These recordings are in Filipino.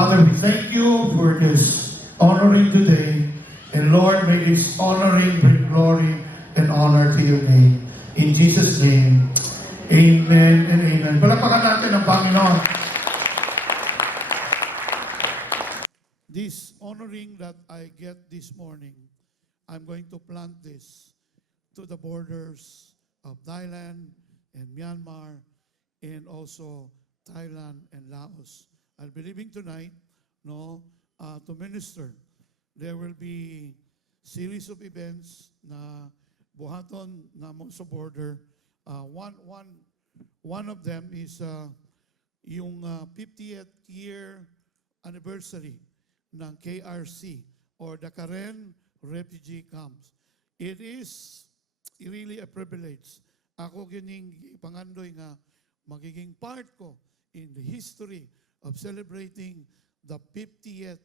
Father, we thank you for this honoring today. And Lord, may this honoring bring glory and honor to your name. In Jesus' name, amen and amen. Palapakan natin ang Panginoon. This honoring that I get this morning, I'm going to plant this to the borders of Thailand and Myanmar and also Thailand and Laos. I'll be leaving tonight to minister. There will be series of events na buhaton na mo sa border. One of them is yung 50th year anniversary ng KRC or the Karen Refugee Camps. It is really a privilege. Ako gining pangandoy nga magiging part ko in the history of celebrating the 50th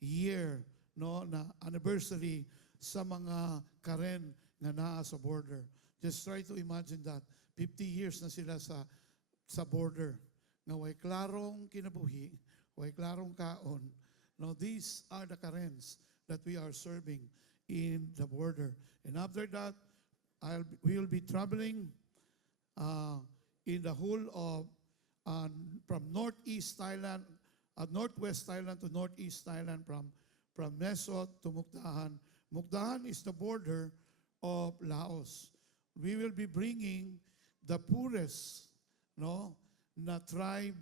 year na anniversary sa mga Karen nga naa sa border. Just try to imagine that. 50 years na sila sa border. Nga way klarong kinabuhi, way klarong kaon. Now these are the Karens that we are serving in the border. And after that, we will be traveling in the whole of from northeast Thailand, northwest Thailand to northeast Thailand, from Mesot to Mukdahan. Mukdahan is the border of Laos. We will be bringing the poorest, na tribe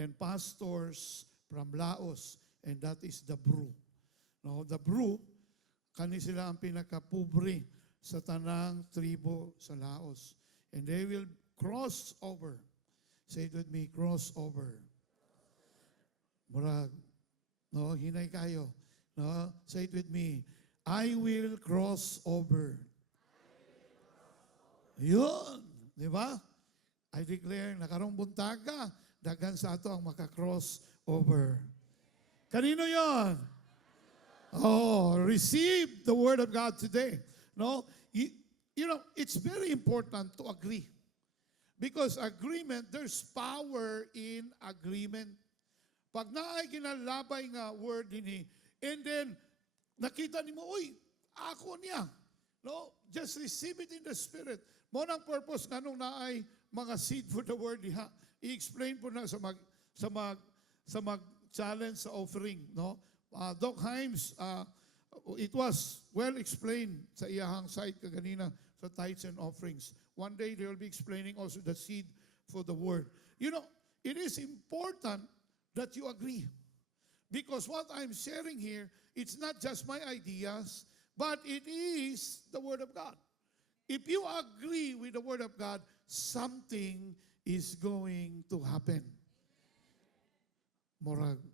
and pastors from Laos, and that is the Bru. The Bru, kani sila ang pinakapobre sa tanang tribo sa Laos. And they will cross over. Say it with me, cross over. Murag, hinay kayo. Say it with me, I will cross over. Yun, di ba? I declare, nakarong buntaga, dagan sa ato ang maka-cross over. Kanino yon? Oh, receive the word of God today. It's very important to agree. Because agreement, there's power in agreement. Pag naay ginalabay nga word ini, and then nakita nimo, uy, ako niya. Just receive it in the spirit. Mo nang purpose nganong naay mga seed for the word diha. I-explain po na sa mag challenge sa offering, Doc Himes, it was well explained sa iyahang site kaganina sa tithes and offerings. One day they will be explaining also the seed for the word. It is important that you agree. Because what I'm sharing here, it's not just my ideas, but it is the Word of God. If you agree with the Word of God, something is going to happen. Murag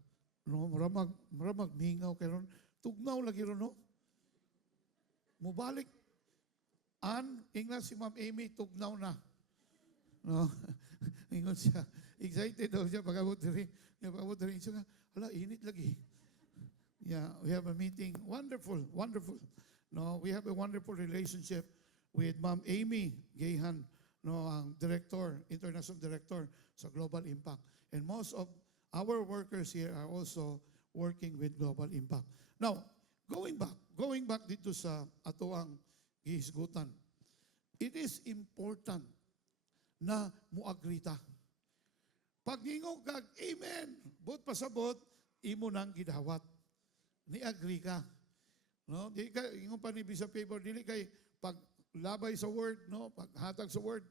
magmingaw karon, tugnaw lagi ron, Mubalik. Ingna si Ma'am Amy, tugnaw na. Ingon siya, excited daw siya pag-abot rin. Siya nga, init lagi. Yeah, we have a meeting. Wonderful, wonderful. We have a wonderful relationship with Ma'am Amy Gayhan, ang director, international director sa Global Impact. And most of our workers here are also working with Global Impact. Now, going back dito sa atoang gihisgutan, it is important na muagrita. Pag ingong kag, amen, but pasabot, imo nang gidawat. Ni-agree ka. Di ka, ingong panibi sa paper, dili kay pag labay sa word, pag hatag sa word.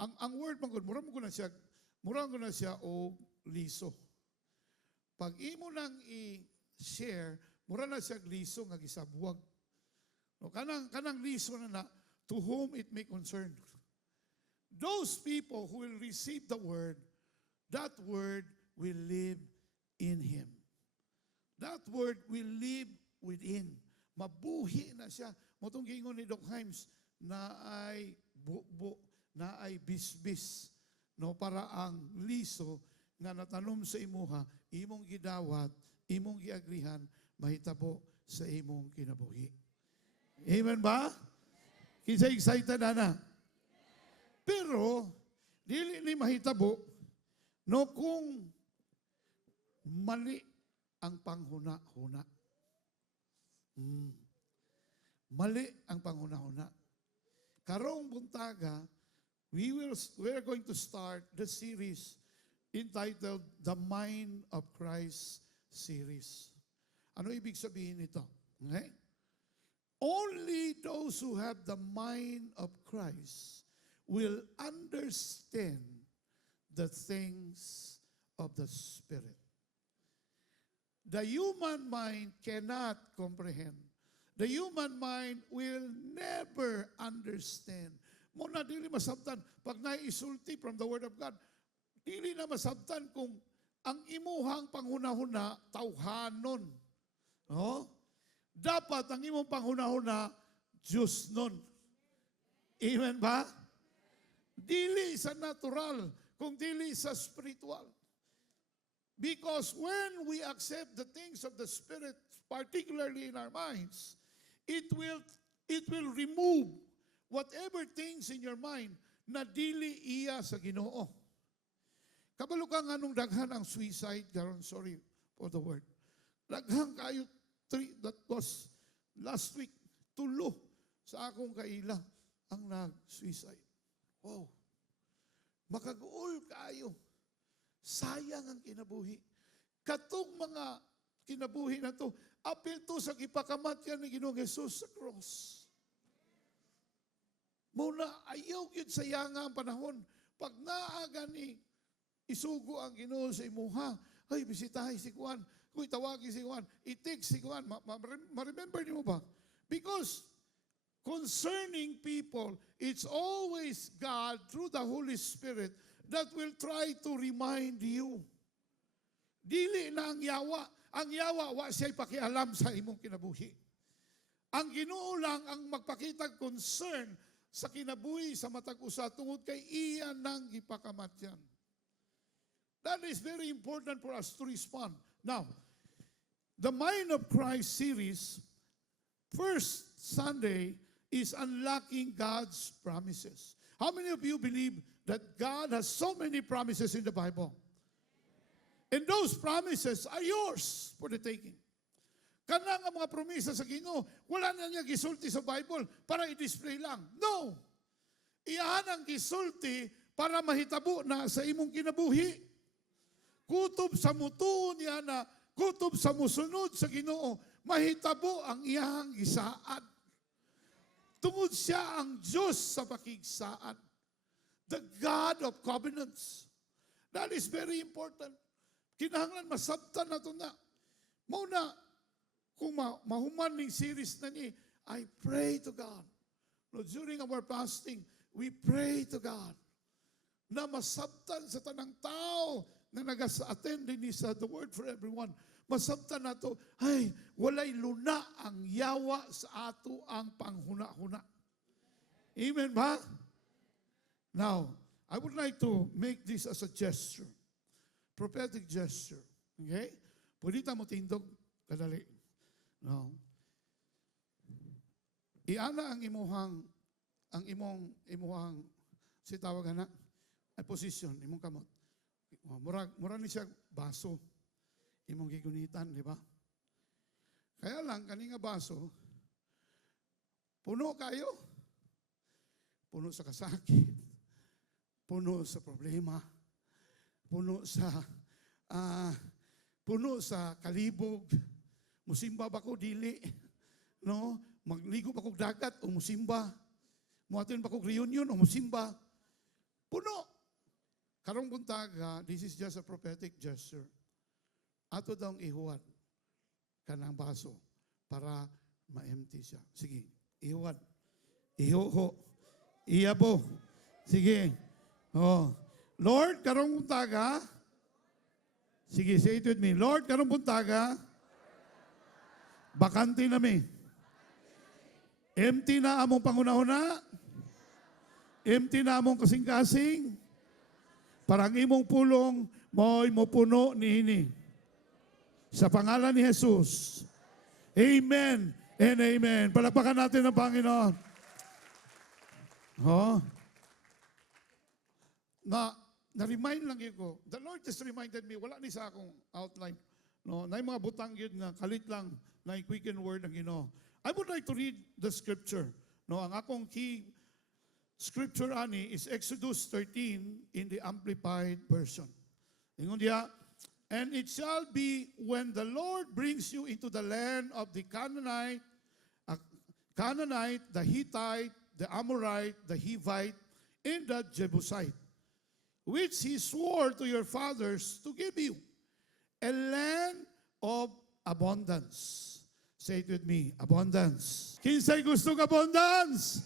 Ang word, mura mo ko na siya o liso. Pag imo nang i-share, mura na siya liso nga gisabuwag. Kanang liso na to whom it may concern. Those people who will receive the word, that word will live in him. That word will live within. Mabuhi na siya. Motong gingon ni Doc Himes na ay na ay bisbis. Para ang liso nga natanom sa imuha, imong gidawat, imong giagrihan, mahitabo sa imong kinabuhi. Amen ba? Kinsa excited na? Pero, dili ni mahitabo, kung mali ang panghuna-huna. Mali ang panghuna-huna. Karong buntaga, we're going to start the series entitled The Mind of Christ series. Ano ibig sabihin nito? Okay? Only those who have the mind of Christ will understand the things of the Spirit. The human mind cannot comprehend. The human mind will never understand. Muna dili masabtan, pag naisulti from the Word of God, dili na masabtan kung ang imuhang panghuna-huna, tawhanon. No? Dapat ang imong panghuna-huna, Diyos nun. Amen ba? Dili sa natural, kung dili sa spiritual. Because when we accept the things of the Spirit, particularly in our minds, it will remove whatever things in your mind na dili iya sa Ginoo. Kabalo ka nga nung daghan ang suicide, karon sorry for the word. Daghan kayo, that was last week, 2 sa akong kaila ang nag-suicide. Wow. Makaguol kayo. Sayang ang kinabuhi. Katong mga kinabuhi na to, apil to sa ipakamatyan ni Ginoong Jesus sa cross. Muna, ayaw yun sayang ang panahon. Pag naaga ni isugo ang Ginoo sa imuha, ay, bisitahay si Juan, kuy tawagi si Juan, itik si Juan, ma-remember niyo ba? Because concerning people, it's always God through the Holy Spirit that will try to remind you. Dili na ang yawa. Ang yawa, wa siya'y pakialam sa imong kinabuhi. Ang Ginoo lang ang magpakita concern sa kinabuhi sa matag usa tungod kay iya nang gipakamatyan. That is very important for us to respond. Now, the Mind of Christ series, first Sunday is unlocking God's promises. How many of you believe that God has so many promises in the Bible? And those promises are yours for the taking. Kanang ang mga promesa sa Ginoo, wala na niya gisulti sa Bible para i-display lang. No! Iyan ang gisulti para mahitabo na sa imong kinabuhi. Kutob sa mutuon niya na, kutob sa musunod sa Ginoo, mahitabo ang iyang gisaad. Tungod siya ang Diyos sa pakigsaan. The God of covenants. That is very important. Kinahanglan masabtan na ito na. Muna, kung mahuman ng series na ni, I pray to God. No, during our fasting, we pray to God na masabtan sa tanang tao na nag-attend din sa The Word for Everyone. Masabtan na ito, ay, walay luna ang yawa sa ato ang panghuna-huna. Amen ba? Now, I would like to make this as a gesture. Prophetic gesture. Okay? Pwede mo tindog, kadali. No. Iana ang imuhang si tawagan na ay position, imong kamot. Mura ni siya baso. Imong gigunitan, di ba? Kaya lang, kaninga baso, puno kayo. Puno sa kasakit. Puno sa problema. Puno sa kalibog. Musimba ba ko dili? No? Magligo ba ko dagat o musimba? Muatin ba ko reunion o musimba? Puno. Karong buntaga, this is just a prophetic gesture. Ato daw ihuwat kanang baso para ma-empty siya. Sige, ihuwat. Ihuho. Iyabo. Sige. Oh. Lord, karong buntaga. Sige, say it with me. Lord, karong buntaga. Bakante na mi. Empty na among pangunahuna. Empty na among kasing-kasing. Parang imong pulong, mo'y mopuno ni hini. Sa pangalan ni Jesus. Amen and amen. Palakpakan natin ang Panginoon. Oh. Na-remind lang ko. The Lord just reminded me, wala ni sa akong outline. No, na mga butang yun nga kalit lang na quicken word ng Ginoo. I would like to read the scripture. No, ang akong key scripture ani is Exodus 13 in the Amplified Version. Ingon diha, and it shall be when the Lord brings you into the land of the Canaanite, the Hittite, the Amorite, the Hivite, and the Jebusite, which he swore to your fathers to give you, a land of abundance. Say it with me, abundance. Kinsay gustong abundance?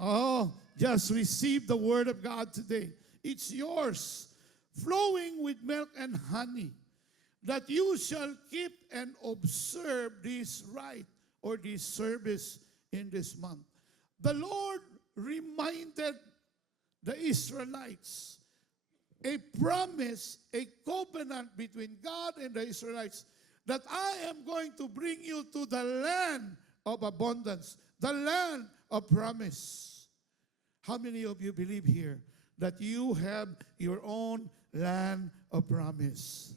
Oh, just receive the word of God today. It's yours, flowing with milk and honey, that you shall keep and observe this rite or this service in this month. The Lord reminded the Israelites a promise, a covenant between God and the Israelites that I am going to bring you to the land of abundance, the land of promise. How many of you believe here that you have your own land of promise?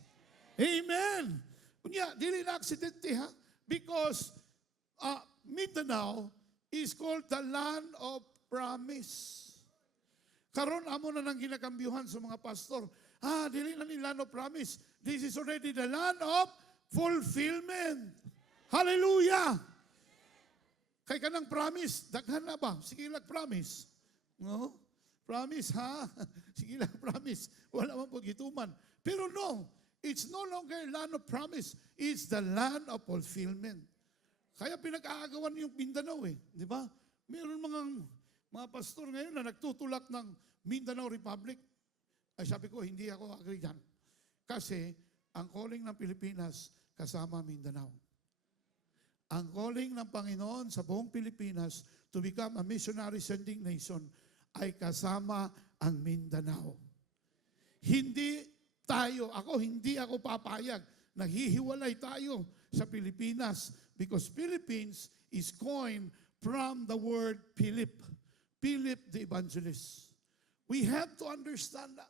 Amen. Kunya, dili na aksidente ha? Because Mindanao is called the land of promise. Karon amo na nang ginakambyuhan sa mga pastor. Dili na ni land of promise. This is already the land of fulfillment. Hallelujah! Kay kanang promise, daghan na ba? Sige lang promise. No? Promise, ha? Sige lang promise. Wala man po gituman. Pero no, it's no longer land of promise. It's the land of fulfillment. Kaya pinag-aagawan yung Mindanao eh. Di ba? Meron mga pastor ngayon na nagtutulak ng Mindanao Republic. Ay sabi ko, hindi ako agree dyan. Kasi ang calling ng Pilipinas kasama Mindanao. Ang calling ng Panginoon sa buong Pilipinas to become a missionary sending nation ay kasama ang Mindanao. Hindi ako papayag. Naghihiwalay tayo sa Pilipinas because Philippines is coined from the word Philip. Philip the evangelist. We have to understand that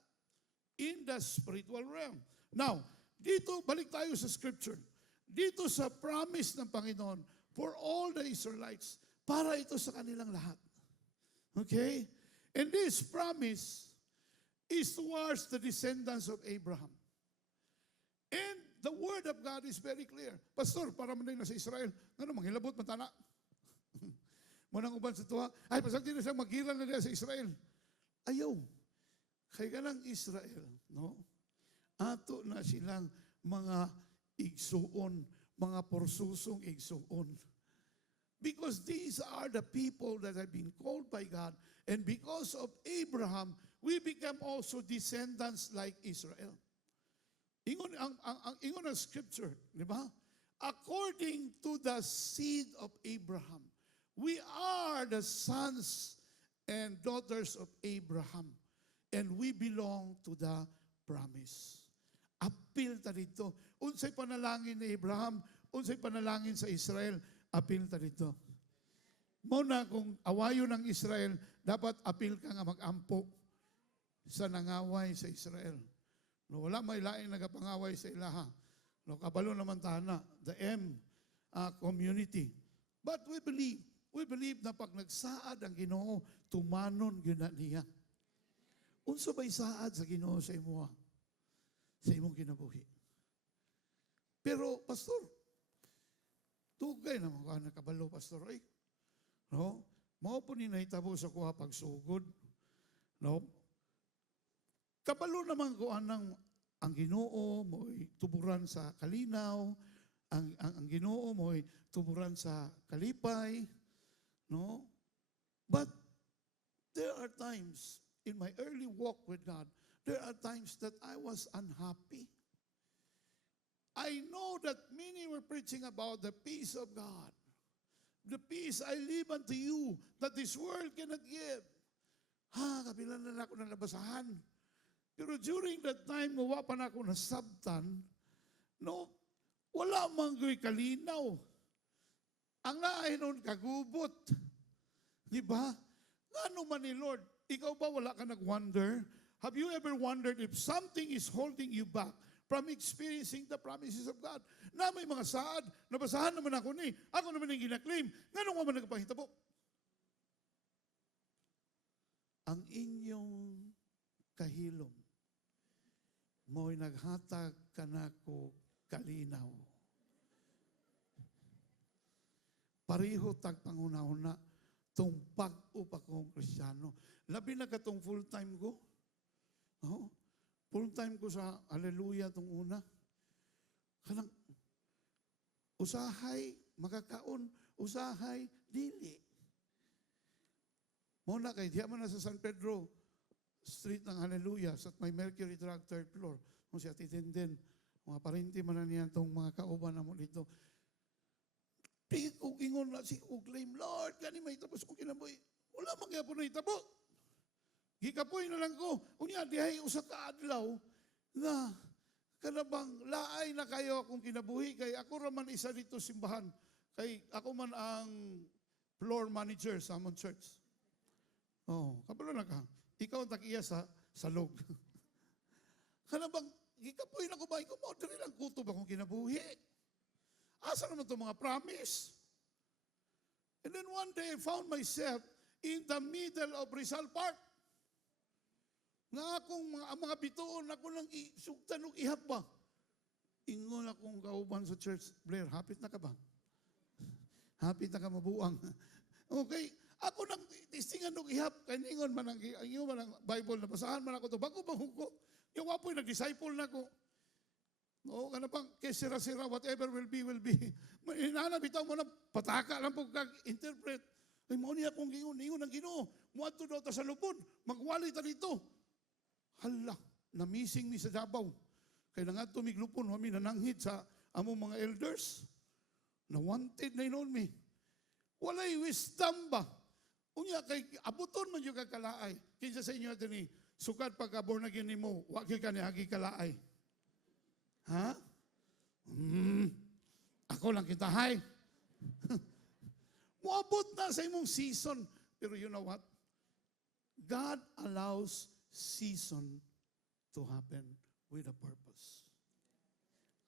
in the spiritual realm. Now, dito, balik tayo sa scripture. Dito sa promise ng Panginoon for all the Israelites, para ito sa kanilang lahat. Okay? And this promise is towards the descendants of Abraham. And the word of God is very clear. Pastor, para man na sa Israel, ano, manghilabot, matana. Munang uban sa tuwa, ay, pasag din na siyang magiran na sa Israel. Ayaw. Kaya ka ng Israel, no? Ato na silang mga igsuon, mga porsusong igsuon. Because these are the people that have been called by God. And because of Abraham, we become also descendants like Israel. Ingon ang scripture, di ba? According to the seed of Abraham, we are the sons and daughters of Abraham. And we belong to the promise. Apil ta dito. Unsay panalangin ni Abraham, unsay panalangin sa Israel, apil ta dito. Muna kung awayo ng Israel, dapat apil ka nga mag-ampo sa nangaway sa Israel. No, wala may laing nagapangaway sa ilaha. No, kabalo naman tana, the community. But we believe na pag nagsaad ang Ginoo, tumanon gyud na niya. Unsa bay saad sa Ginoo sa imo? Sa imong kinabuhi. Pero, pastor, tugay na mga nakabalo, pastor, ay. No? Mao po ni nahitabo sa kuha pagsugod. No? Kabalo naman ko ang Ginoo mo'y tuburan sa kalinaw, ang Ginoo mo'y tuburan sa kalipay, no? But there are times in my early walk with God, there are times that I was unhappy. I know that many were preaching about the peace of God. The peace I leave unto you that this world cannot give. Kabilan na ako na nabasahan. Pero during that time, mawa pa na ako nasabtan, no, wala manggoy kalinaw. Ang naay nun kagubot. Di ba? Ano man ni Lord? Ikaw ba wala ka nag-wonder? Have you ever wondered if something is holding you back from experiencing the promises of God. Na may mga saad, nabasahan naman ako ni, ako naman yung ginaklaim, nga nung man nagpahitabo. Ang inyong kahilom, mo'y naghatag kanako kalinaw. Pareho tag pangunahuna, tong pag-upa kong Kristiyano. Labi na ka tong full-time ko. Oh, full-time ko sa Hallelujah tong una. Kanang, usahay, makakaon, usahay, dili. Muna kay diya man na sa San Pedro Street ng Hallelujah sa may Mercury Drug third floor. Kung siya titindin, mga parinti man na niya itong mga kauban na mo dito. Di ko ingon na si ko claim, Lord, gani may tapos ko kinaboy. Wala man kaya po na itabo. Gikapoy na lang ko. Unya, dihay usa ka adlaw na kanabang laay na kayo akong kinabuhi. Kay ako raman isa dito simbahan. Kay ako man ang floor manager sa among church. Oh, kabalo na ka. Ikaw ang takiya sa salog. Kanabang, gikapoy na ko ba? Ikaw mo, dali lang kutob akong kinabuhi. Asa naman itong mga promise? And then one day, I found myself in the middle of Rizal Park. Nga akong mga bituon, ako lang isugtan o ihap ba? Ingon akong kauban sa church. Blair, hapit na ka ba? Hapit na ka mabuang. Okay, ako nang tistingan og ihap, kay ningon man ang Bible na basahan man ako to. Bago bang ko, yung wapoy nag-disciple na ko. Oo, ano pang, kay sira-sira, whatever will be, will be. Inana, bitaw mo na, pataka lang po kag-interpret. Ay, mo niya kung ingon ang Ginoo. Muadto daw ta sa lupon, magwali ta dito. Hala, na-missing mi sa Davao. Kaya nga tumiglupon, kami nananghid sa among mga elders. Na-wanted na inon mi. Walay wisdom ba? Unya, kay abuton man yung kakalaay. Kinsa sa inyo natin ni, sukat pagka-born again ni mo, wakil ka ni hagi kalaay. Ha? Ako lang kita, hay. Muabot na sa imong season. Pero you know what? God allows season to happen with a purpose.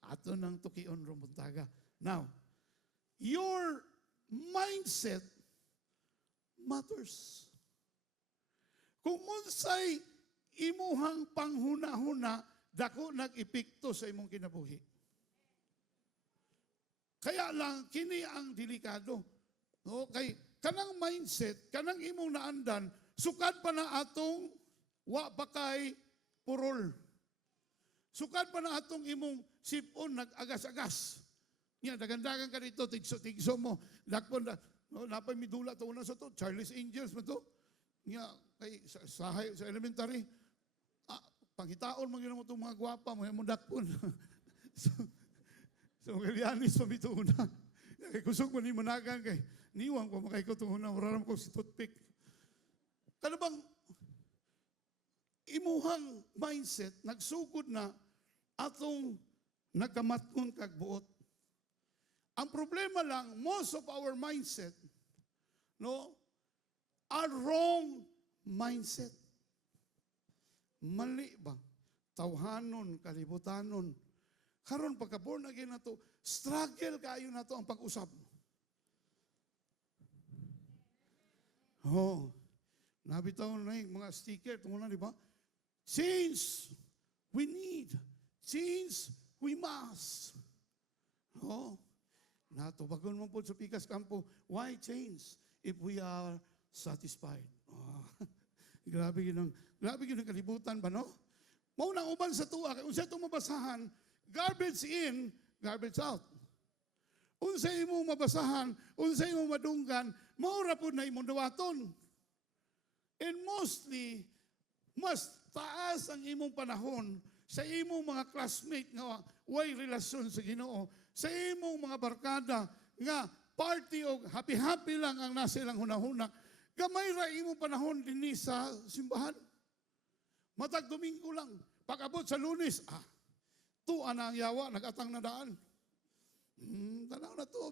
Ato nang tukion rumuntaga. Now, your mindset matters. Kung unsay imuhang panghuna-huna, dako nag-epekto sa imong kinabuhi. Kaya lang, kini ang delikado. No? Kay kanang mindset, kanang imong naandan, sukad pa na atong wa pa kay purol. Sukad pa na atong imong sipon, nag-agas-agas. Nga, dagandagan ka dito, tigso mo. Dakpon na, no, napay midula to una sa to, Charlie's Angels mo to. Nga, kay sa elementary, panghitaon mo ginawa itong mga gwapa mo, yung dakpon. so Galianis pa bito una. Kaya kusog mo ni managan kay, niwang ko makay ko itong una, wala ko si toothpick. Kano bang imuhang mindset, nagsugod na atong nagkamatkon kagbuot. Ang problema lang, most of our mindset, no, are wrong mindset. Mali ba? Tawhanon, kalibutanon. Karon pagka-born again na to, struggle kayo na to ang pag-usap. Oh, nabitaw na yung mga sticker, ito na, di ba? Change we need. Change we must. Oh, natubagon mo po sa Pikas Campo, why change if we are satisfied? Oh, grabe yun ang kalibutan ba, no? Maunang uban sa tuwa, kung sa itong mabasahan, garbage in, garbage out. Unsay imong mabasahan, unsay imong madunggan, maura po na imong dawaton. And mostly, mas taas ang imong panahon sa imong mga classmate nga way relasyon sa Ginoo, sa imong mga barkada nga party o happy-happy lang ang nasa ilang hunahuna, gamay ra imong panahon dinhi sa simbahan. Matag Domingo lang, pag-abot sa Lunes, tuwa na ang yawa, nag-atang na daan. Tanaw na to,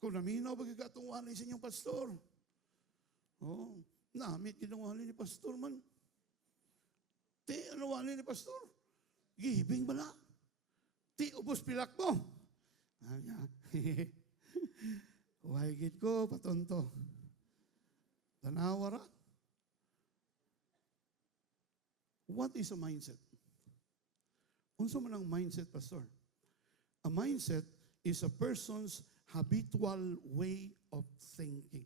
kung naminaw ba kagatuwa sa inyong pastor. Oh, namit kinuwali ni pastor man. Ano wali ni pastor? Gibing bala. ubos pilak mo. Huwag gid ko, patonto. Tanawa ra. What is a mindset? Unsa man ang mindset, Pastor? A mindset is a person's habitual way of thinking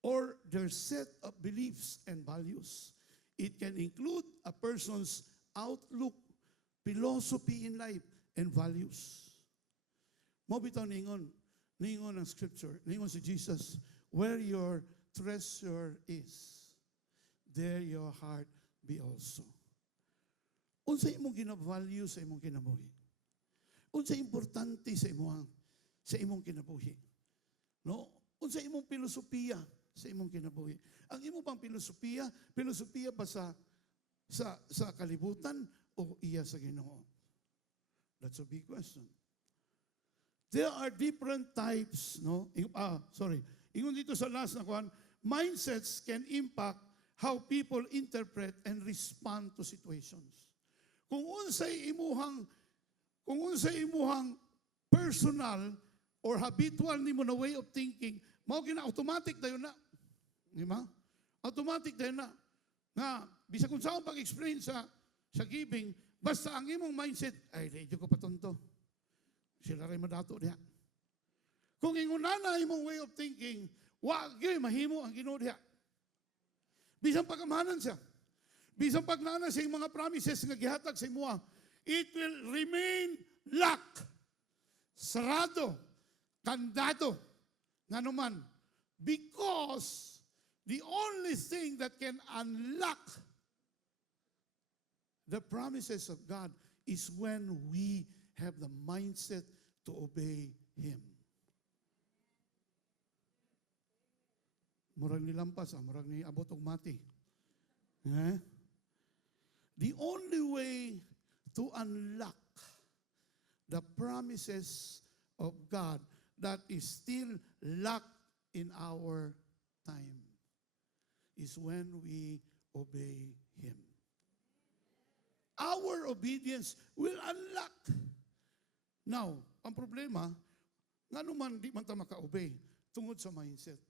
or their set of beliefs and values. It can include a person's outlook, philosophy in life, and values. Mo bitaw ningon ang scripture, ningon si Jesus, where your treasure is, there your heart be also. Unsa imong gina-value sa imong kinabuhi? Unsa importante sa imong kinabuhi? No? Unsa imong filosofiya sa imong kinabuhi? Ang imong pang filosofiya ba sa kalibutan o iya sa Ginoo? That's a big question. There are different types, no? Ingon dito sa last na kuan, mindsets can impact how people interpret and respond to situations. Kung unsay imuhang personal or habitual nimo na way of thinking, mao gina automatic dayon na. Di ba? Automatic dayon na. Nga bisag kung saan pag-explain sa giving, basta ang imong mindset, ay di ko patonto. Sila ray madato diha. Kung ingunana imong way of thinking, wa gyud mahimo ang Ginoo diha. Bisan pagamahanan siya. Bisan pagnana sa mga promises nga gihatag sa imuha, it will remain locked. Sarado, kandado, nga naman, because the only thing that can unlock the promises of God is when we have the mindset to obey Him. Murag ni lampas, murag ni abot og mati. The only way to unlock the promises of God that is still locked in our time is when we obey Him. Our obedience will unlock. Now, ang problema, nga naman di man ta maka-obey tungod sa mindset.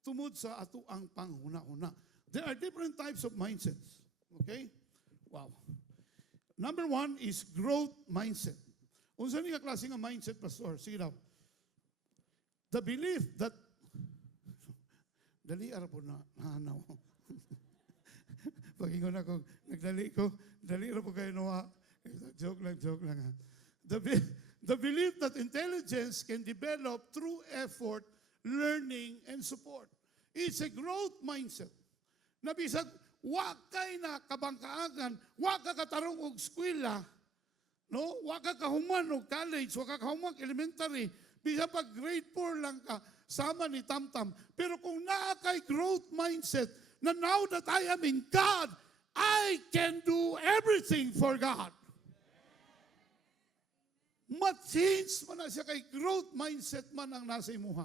Tungod sa ato ang panghuna-una. There are different types of mindsets. Okay? Wow. Number one is growth mindset. Unsa ni nga klase nga mindset, Pastor? Sige daw. The belief that dali ara po na hanaw. Pag-ingon ako, nagdali ko, dali ara po kayo nawa. Joke lang. The belief that intelligence can develop through effort, learning, and support. It's a growth mindset. Nabisag, wa kay na kabangkaagan, wa ka katarong og eskwela, no? Wa ka kahuman og college, wa ka kahuman og elementary, bisa pag grade 4 lang ka, sama ni Tamtam. Pero kung naa kay growth mindset, na now that I am in God, I can do everything for God. Ma-change man na siya kay growth mindset man ang nasa imuha.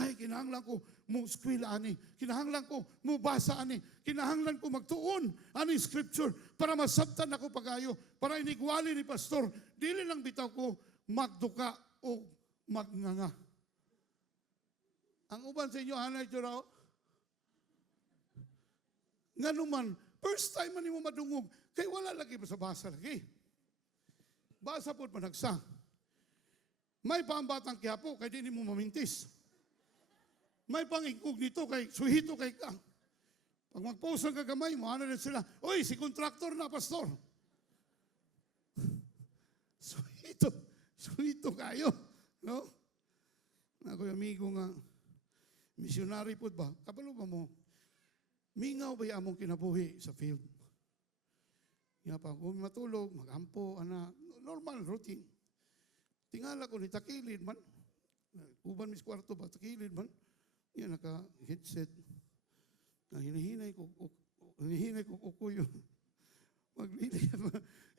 Ay, kinahanglan ko mo eskwela ani, kinahanglan ko mo basa ani, kinahanglan ko magtuon ani scripture para masabtan ako pagayo, para inigwali ni pastor, dili lang bitaw ko magduka o magnganga. Ang uban sa inyo, hanay raw, nga naman, first time man mo madungog, kay wala lagi sa basa lagi. Basa po managsa. May pambatang kiyapo, kay di mo mamintis. May pangingkog nito kay suhito kay ka. Pag mag-post ang kagamay mo, ano rin sila, oy, si contractor na, pastor. Suhito kayo. No? Ako yung amigo nga, missionary po ba? Kapalo ba mo? Mingaw ba among kinabuhi sa field? Nga pa, kung matulog, magampo, normal routine. Tingala ko ni takilid man. Uban mis kwarto ba, takilid man. Yan, naka-headset. Hinahinay ko kukuyo. Maglili ako.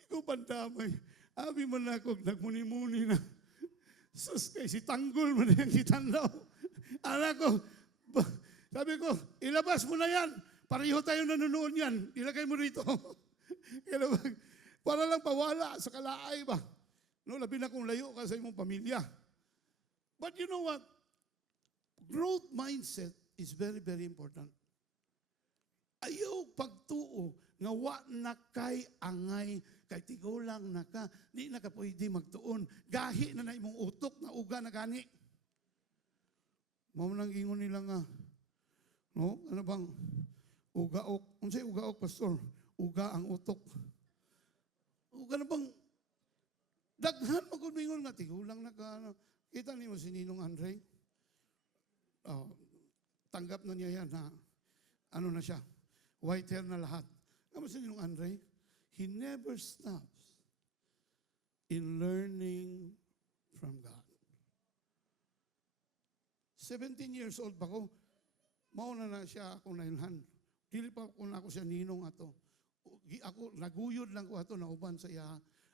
Ikaw pandamay. Abi man ako, nagmuni-muni na. Sus, kay si Tanggol man yung kitandaw. Anak ko, sabi ko, ilabas mo na yan. Pareho tayo nanonood yan. Ilagay mo rito. Para lang pawala sa kalaay ba. No, labi na kung layo ka sa imong pamilya. But you know what? Growth mindset is very, very important. Ayaw pagtuo nga wa na kay angay, kay tigulang na ka, di na ka pwede magtuon. Gahi na imong utok na uga na gani. Mao nang ingon nila nga, no? Ano bang ugaok? Unsay ugaok, pastor? Uga ang utok. Uga na bang daghan magudmingon nga tigulang na ka. Ano? Kita niyo si Ninong Andre? Tanggap na niya yan na ano na siya, white hair na lahat. Kamusta Ninong Andre? He never stops in learning from God. 17 years old pa ko, mauna na siya ako nailhan. Dili pa ko na ako siya ninong ato. Ako, naguyod lang ko ato na uban sa iya.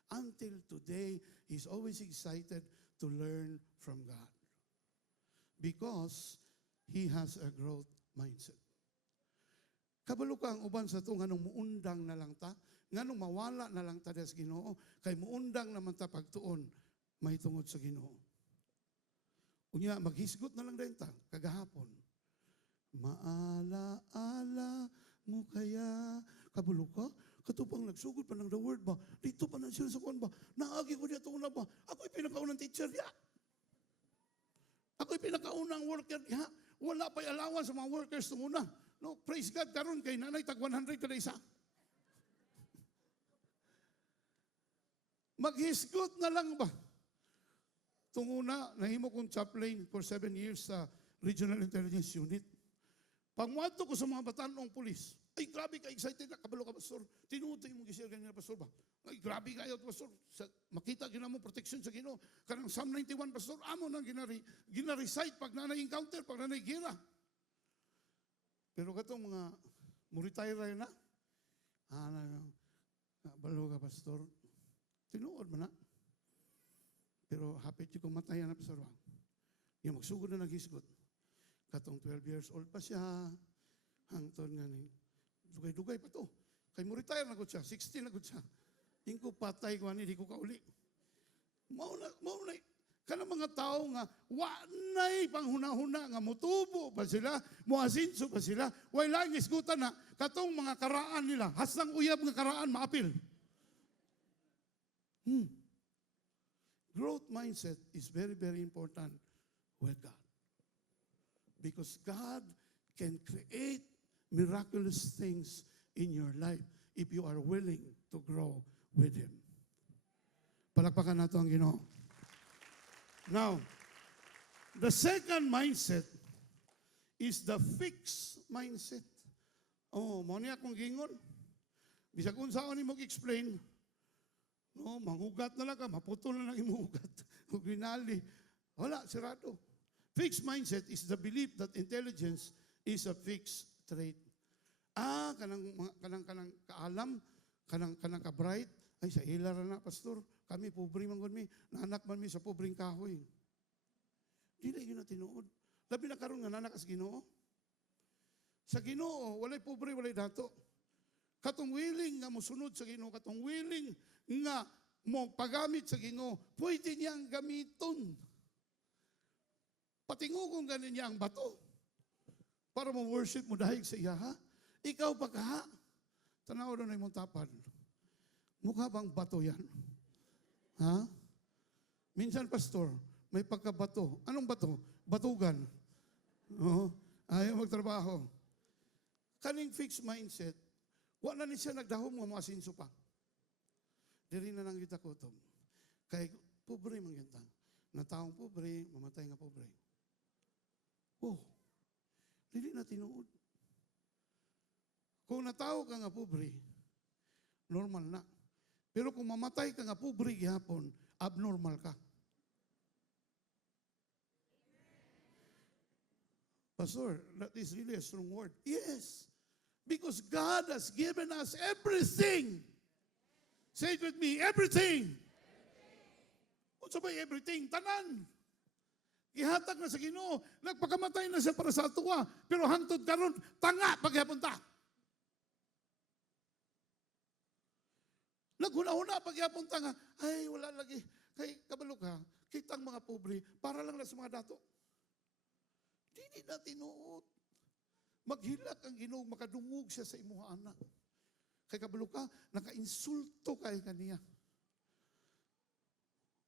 Until today, he's always excited to learn from God. Because he has a growth mindset. Kabalo ka ang uban sa ito, nganong muundang na lang ta, nganong mawala na lang ta des Ginoo, kay muundang naman ta pagtuon, may tungod sa Ginoo. Unya, maghisgot na lang din ta, kagahapon. Maala-ala mo kaya, kabalo ka, katupang nagsugod pa ng the word ba, dito pa na sila sa kuwan ba, naagi ko dito na ba, ako'y pinakaunang teacher niya. Ako'y pinakaunang worker niya. Wala pa'y allowance sa mga workers nung una. No, praise God, karon kay nanay, tag 100 kada isa. Maghisgot na lang ba? Tunguna, nahimo kong chaplain for 7 years sa Regional Intelligence Unit. Pangwato ko sa mga bataan ng pulis, ay grabe ka, excited na, kabalo ka, pastor. Tinuto yung gisir ganyan, pastor ba? Ay grabe kayo, pastor. Makita gina mo protection sa Ginoo. Karang Psalm 91, pastor, amo nang gina-recite pag nanay-encounter, pag nanay-gira. Pero katong mga muritay na, balo ka, pastor. Tinuod man na. Pero hapit yung kumatayan na, pastor. Yung magsugod na naghisgot. Katong 12 years old pa siya, hangton nga ni, dugay-dugay pa to. Kay mo retire na gud siya, 16 na gud siya. Ingko patay ko ani, di ko kauli. Mauna, kanang mga tao nga, wa na'y panghuna-huna nga mutubo pa sila, muasinso pa sila, way lang isgutan na, katong mga karaan nila, hasang uyab nga karaan, maapil. Growth mindset is very, very important with God. Because God can create miraculous things in your life if you are willing to grow with Him. Palakpakan nato ang Ginoo. Now, the second mindset is the fixed mindset. Oh, mo niya akong gingon. Bisag unsaon nimo explain, no, manghugat na lang ka, maputol na lang imong ugat. Ug ginali, wala, sirado. Fixed mindset is the belief that intelligence is a fixed trait. Kanang kaalam, kanang ka-bright, ay sa ila na, pastor, kami pobre man gud mi, nanak man mi sa pobreng kahoy. Dili yun na tinuod. Labi na karon nga nanak as Ginoo. Sa Ginoo, walay pobre, walay dato. Katong willing nga mosunod sa Ginoo, katong willing nga mo pagamit sa Ginoo, pwede niyang gamiton. Patingugong ganin niya ang bato para mo worship mo dahil sa iya, ha? Ikaw pagka, tanaw doon ay mong tapad. Mukha bang bato yan? Ha? Minsan, pastor, may pagkabato. Anong bato? Batugan. Ayaw magtrabaho. Kaning fixed mindset, wala ni siya nagdahom nga mga sinso pa. Diri na lang kita kutom. Kay pobre man kita. Na taong pobre, mamatay nga pobre. Oh, dili na tinuod. Kung natawo ka nga pobre, normal na. Pero kung mamatay ka nga pobre gihapon, abnormal ka. Pastor, that is really a strong word. Yes, because God has given us everything. Say it with me, everything. What's about everything? Tanan. Ihatag na sa Ginoo, nagpakamatay na siya para sa atuwa, pero hangtod karon tanga paghapon ta. Naghuna-huna paghapon ta nga, ay wala lagi, kay ang mga pobre, para lang na sa mga dato. Dili na tinuot. Maghilak ang Ginoo, makadungog siya sa imuha anak. Kay kabalo ka, naka-insulto kay kaniya.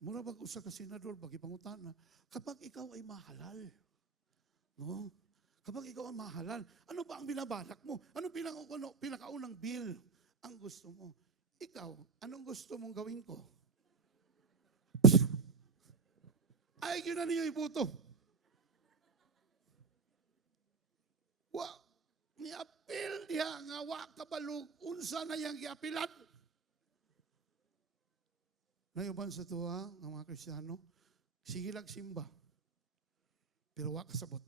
Mura bag usa ka senador, bagi pangutana, kapag ikaw ay mahalal, no? Kapag ikaw ay mahalal, ano ba ang binabalak mo? Ano pinakaunang bill ang gusto mo? Ikaw, anong gusto mong gawin ko? Ay, yun na niyo ibuto. Wa, ni-apil niya nga wa kabalog, unsa na yang giapilan. Nayuban sa tuwa, ng mga Kristiyano, sige lang simba, pero wa kasabot.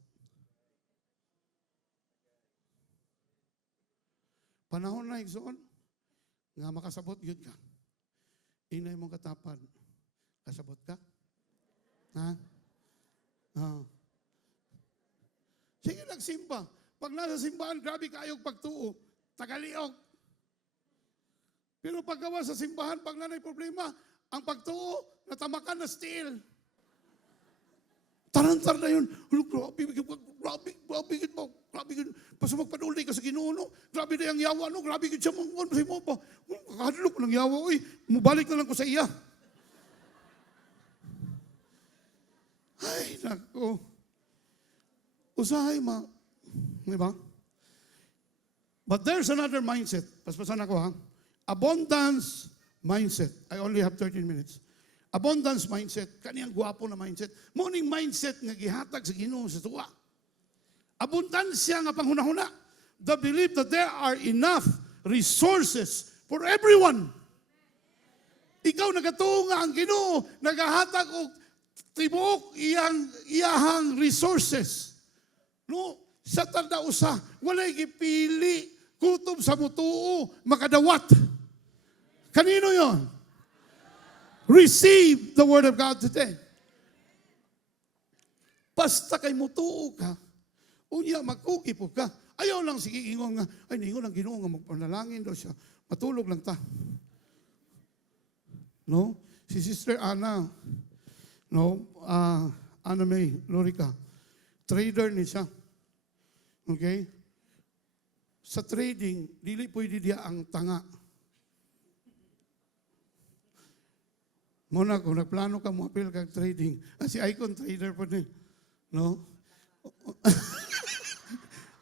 Panahon na igsoon, nga makasabot yun ka. Inay mong katapad, kasabot ka? Ha? Sige nagsimba. Pag nasa simbahan, grabe kayong pagtuo. Tagaliog. Pero paggawa sa simbahan, pag nanay problema, ang pagtuo, natamakan na steel. Tarantar na yun. Grabe yun. Basta magpaduli ka sa Ginoo, no? Grabe na yung yawa, no? Grabe yun siya. Ano mo pa? Kakadulog ng yawa, oy. Mubalik na lang ko sa iya. Ay, nako. Usahay, di ba? But there's another mindset. Paspasan ako, ha? Abundance mindset. I only have 13 minutes. Abundance mindset. Kaniyang gwapo na mindset. Morning mindset nga gihatag sa Ginoo sa tuwa. Abundansya nga panghunahuna. The belief that there are enough resources for everyone. Ikaw nagatuo nga ang Ginoo, nagahatag og tibuok iyahang resources. No, sa tanda usa, walay gipili kutob sa mutuo makadawat. Kanino 'yon? Receive the word of God today. Basta kay mutuo ka, unya magkukipog ka. Ayaw lang sige ingon nga, ay ningon ang Ginoo nga magpanalangin daw siya. Matulog lang ta. No? Si Sister Ana, no, Ana May Lorica, trader ni siya. Okay? Sa trading, dili pwede diya ang tanga. Muna, kung nagplano ka mo apil kag trading, si Icon trader po din. No?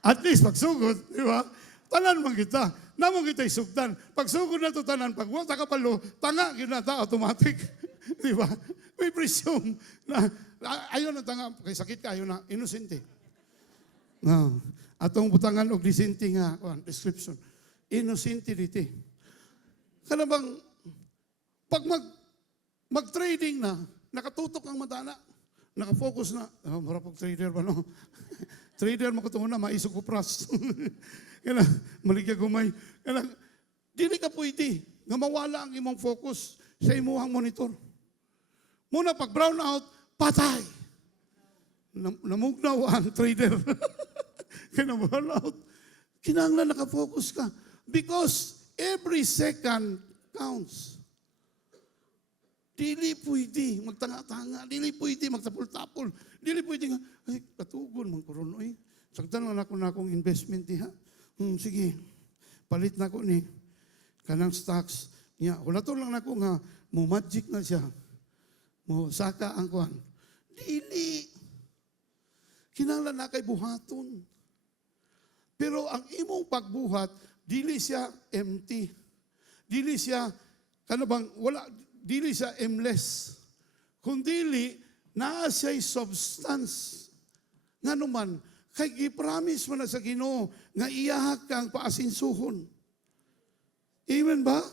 At least, pagsugod, di ba? Tanan man kita. Namang kita isugdan. Pagsugod na to tanan, pag wata ka palo, tanga, ginata, automatic. Di ba? We presume na ayaw na tanga, kay sakit ka, ayaw na, inosente. No. Atong butangan og disente nga, description. Inosente dito. Kana bang, pag mag-trading na, nakatutok ang matana, nakafocus na, marapag trader ba no? Trader mo ko na, maisog ko pras. Kaya maligya gumay. Kaya dili ka pwede nga mawala ang imong focus sa imuhang monitor. Muna pag brown out, patay. Namugnaw ang trader. Kaya na-brown out. Kinahanglan nakafocus ka. Because every second counts. Dili pwede magtanga-tanga, dili pwede magtapol-tapol, dili pwede nga, ay, katugon, mangkuron, ay, sagdan lang ako na akong investment niya. Sige, palit na ako ni kanang stocks niya. Hulato lang ako nga, mo magic na siya, mo saka ang kuhan. Dili. Kinahanglan na kay buhaton. Pero ang imong pagbuhat, dili siya empty. Dili siya, kanabang, wala, dili siya aimless. Kung dili, naa siya'y substance. Nga naman, kay gipromise mo na sa Ginoo nga iyahak kang paasinsuhon. Amen ba?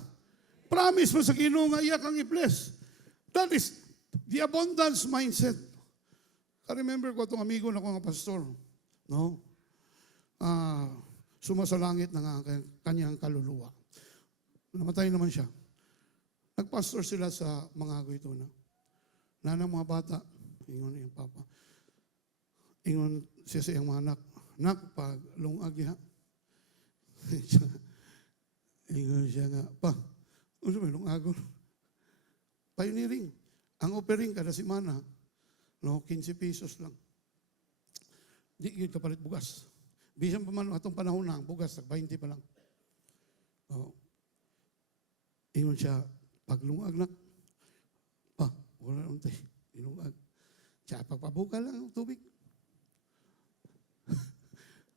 Promise mo sa Ginoo nga iyahak kang i-bless. That is the abundance mindset. I remember ko itong amigo na ko nga pastor. No? Sumasalangit na nga kanyang kaluluwa. Namatay naman siya. Nagpastor sila sa mga ito na. Nanang mga bata, ingon yung papa. Ingon siya sa iyang mga anak. Nak, pag lungag niya. Ingon siya nga, pa, ano may lungagon? Pioneering. Ang offering kada semana, No, 15 pesos lang. Di yun kapalit bugas. Bisan pa man atong panahon na, ang bugas, 20 pa lang. Oh. Ingon siya, paglungag na, wala naman tayo, inungag. Siya, pagpabuka lang ang tubig.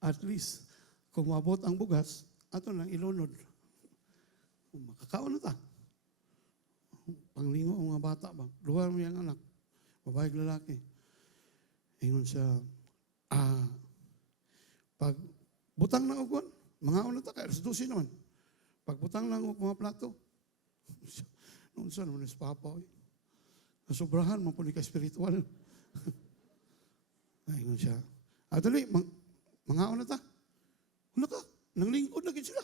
At least, kung mabot ang bugas, ato lang ilunod. Makakaon na ta. Panglingo ang mga bata ba? Lugar mo yung anak. Babae lalaki. Ingon siya, pag butang na ugon, mga una ta, kaya 12 naman. Pag butang lang og mga plato, noon sa naman is papa, nasubrahan, mapunin ka spiritual. Ingon siya, dali, mga una ta, wala ka, nanglingkod na sila.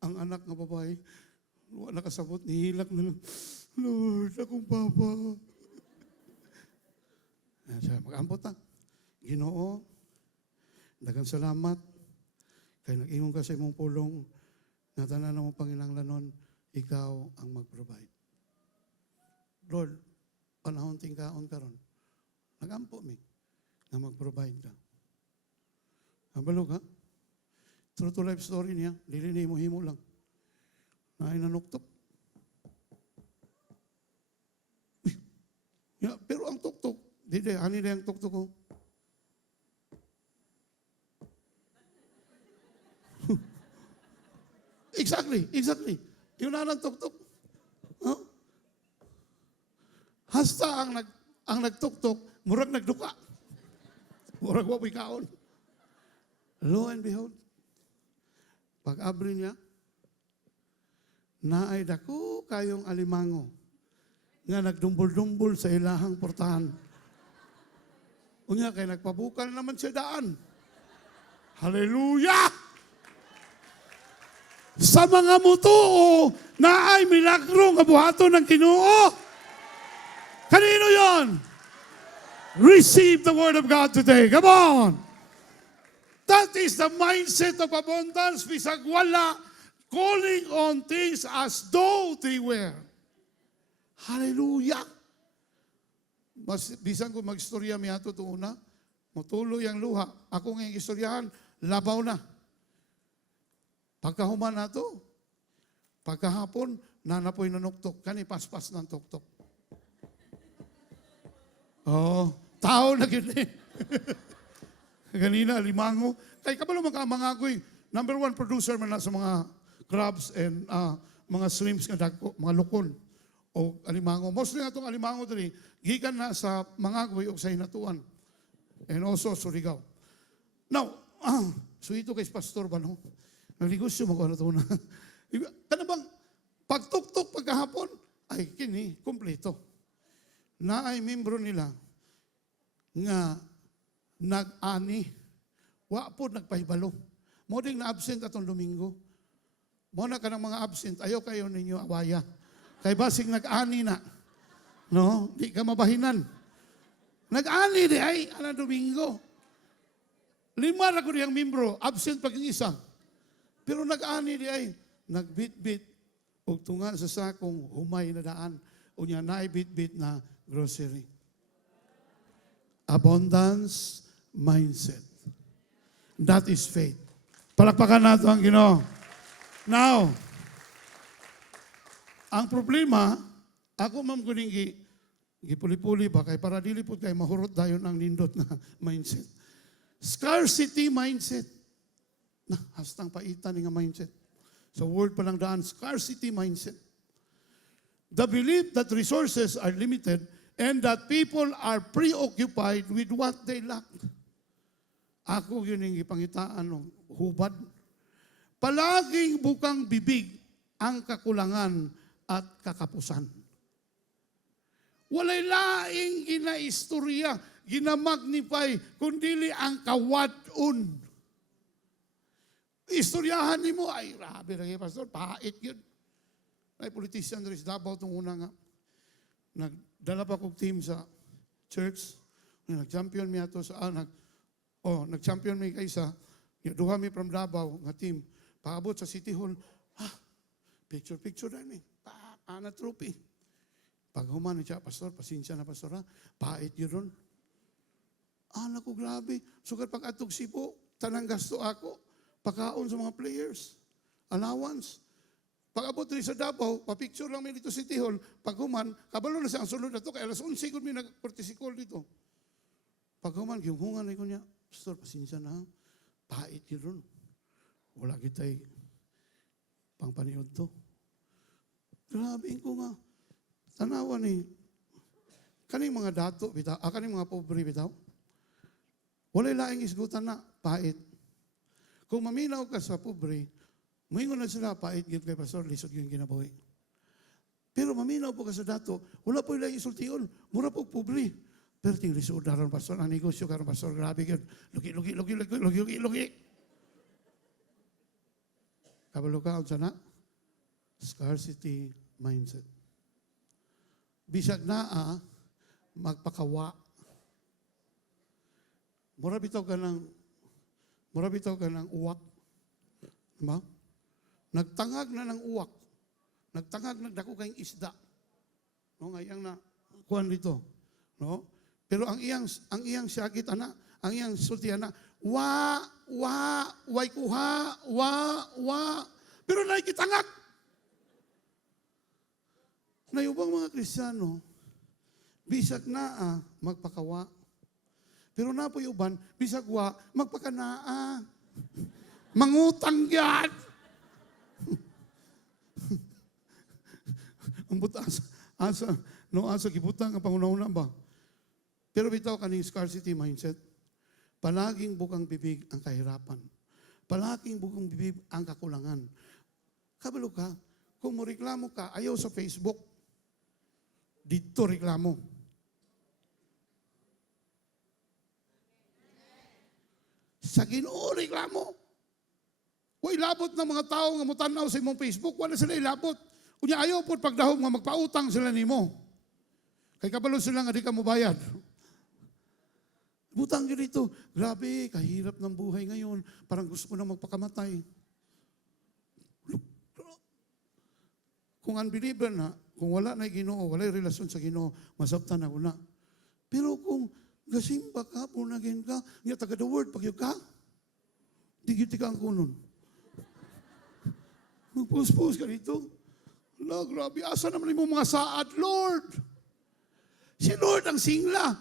Ang anak ng babae, wala kasabot, nihilak na lang, Lord, akong papa. Siya, mag-ampot ta. Ginoo, daghang salamat. Kaya nag-ingon ka sa imong pulong, na tanan na mo panginahanglanon, ikaw ang mag-provide. Lord, panahon tingkaon karon, nag-ampo mi, na mag-provide ka. Ang balog ha? True to life story niya, dili na himo lang. Na inanuktok. Yeah, pero ang tuktok, dili, ani na yung tuktok ko. Exactly. Yun na ang tuktok. Huh? Hasta ang nagtuktok, murag nagduka. Murag wapoy kaon. Lo and behold, pag-abri niya, naay dako kayong alimango nga nagdumbol-dumbol sa ilahang portahan. Unya kay nagpabukal naman siya daan. Hallelujah! Sa mga mutuo na ay milagro nga buhaton ng Ginoo. Kanino yon? Receive the word of God today. Come on! That is the mindset of abundance. Bisag wala, calling on things as though they were. Hallelujah! Bisan ko mag-istorya mi ato ito una, mutuloy ang luha. Ako ngayong istoryahan, labaw na. Pagkahuman na ito, pagkahapon, nanapoy nanuktok. Kani paspas ng tuktok. Oh, tao na yun eh. Ganina, limango. Kay kabalo mga ako'y number 1 producer man na sa mga crabs and mga shrimps nga dagko, mga lukon o alimango. Mostly nga itong alimango dali, gikan na sa mga ako'y o sa hinatuan. And also Surigao. Now, so ito kay Pastor ba no? Naligosyo magkano ito na. Kana bang pagtuktok pagkahapon, ay kini, kumpleto. Na ay membro nila nga nag-ani, wa po nagpahibalo. Mo ding na-absent atong Domingo. Mo na ka ng mga absent, ayaw kayo ninyo awaya. Kay basig nag-ani na. No? Di ka mabahinan. Nag-ani di ay, Domingo. 5 ra ko diyang membro, absent pag yung isa. Pero nag-ani di ay, nagbit-bit, ug tunga sa sakong humay na daan, unya na bit-bit na grocery. Abundance mindset. That is faith. Palakpakan nato ang Ginoo. Now, ang problema, ako ma'am kuning gipuli-puli ba, kay para dili po kay mahurot dayon ang nindot na mindset. Scarcity mindset. Na, hastang paitan nga mindset. Sa word pa lang daan, scarcity mindset. The belief that resources are limited and that people are preoccupied with what they lack. Ako yun yung ipangitaan ng hubad. Palaging bukang bibig ang kakulangan at kakapusan. Walay laing ginaistorya, ginamagnify, kundili ang kawadun. Istoryahan ni mo, ay grabe lagi, Pastor, pahait yun. Ay, politician rin sa Davao itong una nga. Nagdala pa kong team sa church. Nag-champion mi ato sa, nag-champion mi kaysa, duha mi from Davao nga team. Paabot sa City Hall, picture na mi. Ana trophy. Pag human siya, pastor, pasensya na pastor ha, pait yun ron. Naku, grabe. Sugat pag atog sipo, tanang gasto ako, pagkaon sa mga players, allowance. Pag abot rin sa Davao, papicture lang may dito City Hall, pag human, kabalo na siya ang sulod na to, kaya alas 11 kung may nag-cortisikol dito. Pag human, gihungan na ko niya, pastor, pasensya na ha, pait yun ron. Wala kita'y pangpaniod to. Grabe ko nga. Tanawan eh. Kaning mga dato, bitaw, kaning mga pobre, bitaw. Wala'y laing isgutan na, pait. Kung maminaw ka sa pobre, moingon na sila, pait, gid kay pastor, lisod yung kinabuhi. Pero maminaw po ka sa dato, wala po ilang isultiyon, mura po pobre. Pero ting lisod na ron, pastor, ang negosyo ka ron, pastor, grabe yun. Lugi. Kabalo ka, sana, scarcity mindset. Bisag na magpakawa. Mura bitaw ka ng uwak. Diba? Nagtangag na ng uwak. Nagtangag na dako kayong isda. No, ngayang na kuan dito. No? Pero ang iyang syagit ana, ang iyang sulti ana, way kuha, pero nakikitangag. Nayubang mga Kristiyano, bisag na magpakawa. Pero na po yung uban, bisag wa, magpakanaa. Mangutang yan. Ang butas, asa kibutang ang pangunahuna ba? Pero bitaw kaning scarcity mindset, palaging bukang bibig ang kahirapan. Palaging bukang bibig ang kakulangan. Kabalo ka, kung mo reklamo ka, ayaw sa Facebook, dito reklamo. Sa Ginoo reklamo. Way labot ng mga tao nga mutanaw sa imong Facebook, wala sila ilabot. Kunya ayaw po pagdahom nga magpautang sila nimo. Kay kabalo sila nga di ka mo bayad. Butang yun dito. Grabe, kahirap ng buhay ngayon. Parang gusto ko na magpakamatay. Kung unbeliever na, kung wala na Ginoo, wala relasyon sa Ginoo, masabtan ako na. Pero kung gasimba ka, punagin ka, nga taga the word, pag ka, digiti ka ang kunon. Magpus-pus ka dito. Ala, grabe, asa naman yung mga saad, Lord? Si Lord ang singla.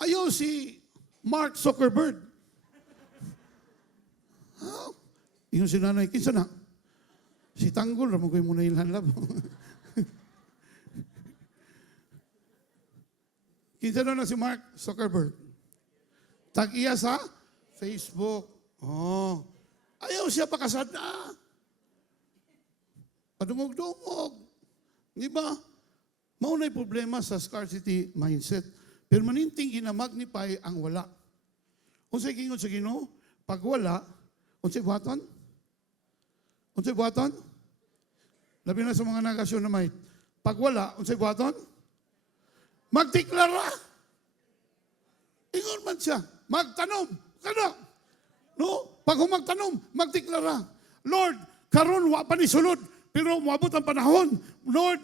Ayaw si Mark Zuckerberg. Yung si nanay, kinsa na? Si Tanggol, ramang ko yung muna ilhan lab. Kinsa na si Mark Zuckerberg? Tag-iya sa Facebook. Ayaw siya pakasada. Padungog-dungog. Di ba? Maunay problema sa scarcity mindset. Permanenteng ginamagnify ang wala. Unsay gingon sa Ginoo, pag wala, unsay buhaton? Unsay buhaton? Labi na sa mga nagasyon na may, pag wala, unsay buhaton? Magdeklara. Ingon man siya, magtanom. Kano? No? Pag humagtanom, magdeklara. Lord, karon wa pa ni sulod, pero moabot ang panahon. Lord,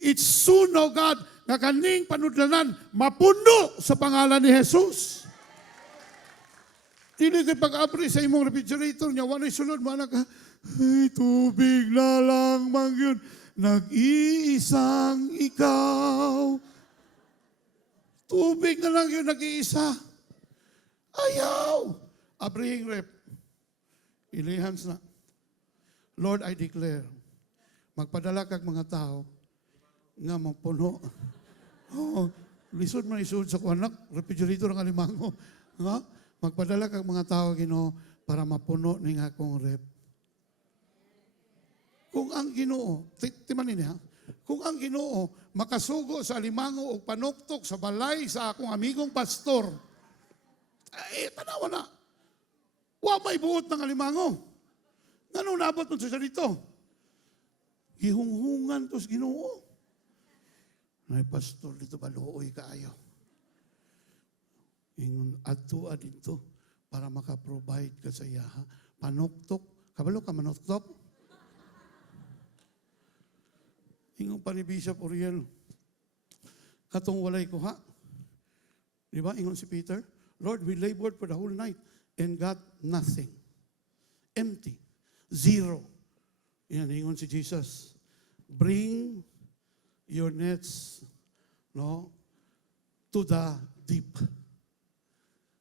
it's soon, O God, nga kaning panudlanan mapuno sa pangalan ni Jesus. Dili kay pag-abri sa imong refrigerator niya, wala sulod, wala ka, ay, tubig na lang man yun, nag-iisang ikaw. Tubig na lang yun, nag-iisa. Ayaw. Abrihing rep. Ilihans na. Lord, I declare, magpadala kag mga tao nga mapuno. Lisod man isud sa kuanak, refrigerator ng alimango. Nga, magpadala kag mga tao Ginoo para mapuno ning akong rep. Kung ang Ginoo, timanin niya, kung ang Ginoo makasugo sa alimango o panuktok sa balay sa akong amigong pastor, tanawa na. Wa may buot ng alimango. Ganun nabot mo sa dito. Gihunghungan to sa Ginoo. Ay, pastor, dito baluoy kaayo. Ingon, adto dito para maka-provide ka sa iyaha. Panuktok. Kabalo ka manuktok? Ingon pa ni Bishop Uriel, katong walay kuha. Di ba? Ingon si Peter, Lord, we labored for the whole night and got nothing. Empty. Zero. Yan, ingon si Jesus, bring your nets, no, to the deep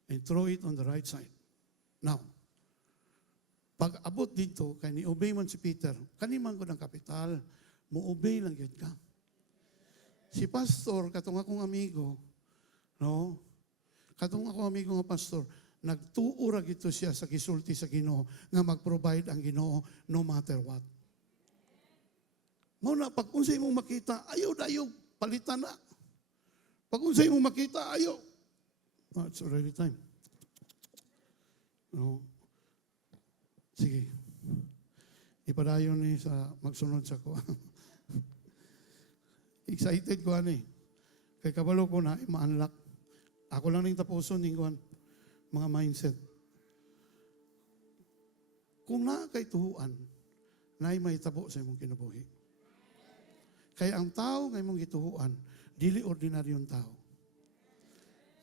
and throw it on the right side. Now, pag abot dito, kay ni-obey man si Peter, kaniman ko ng kapital, mo-obey lang yun ka. Si pastor, katong akong amigo, no, katong akong amigo nga pastor, nagtuura gito siya sa gisulti sa Ginoo nga mag-provide ang Ginoo no matter what. Mao na pag unsay imong makita, ayaw dayo palitan na. Pag unsay imong makita, ayaw. Oh, it's already time. No. Sige. Ipadayon ni sa magsunod sa ko. Excited ko ani. Kay kabalo ko na ma-unlock. Ako lang ning tapuson ning kuan mga mindset. Kung na kay tuhuan, naay may tabo sa imong kinabuhi. Kaya ang tao nga imong gituhuan, dili ordinaryong tao.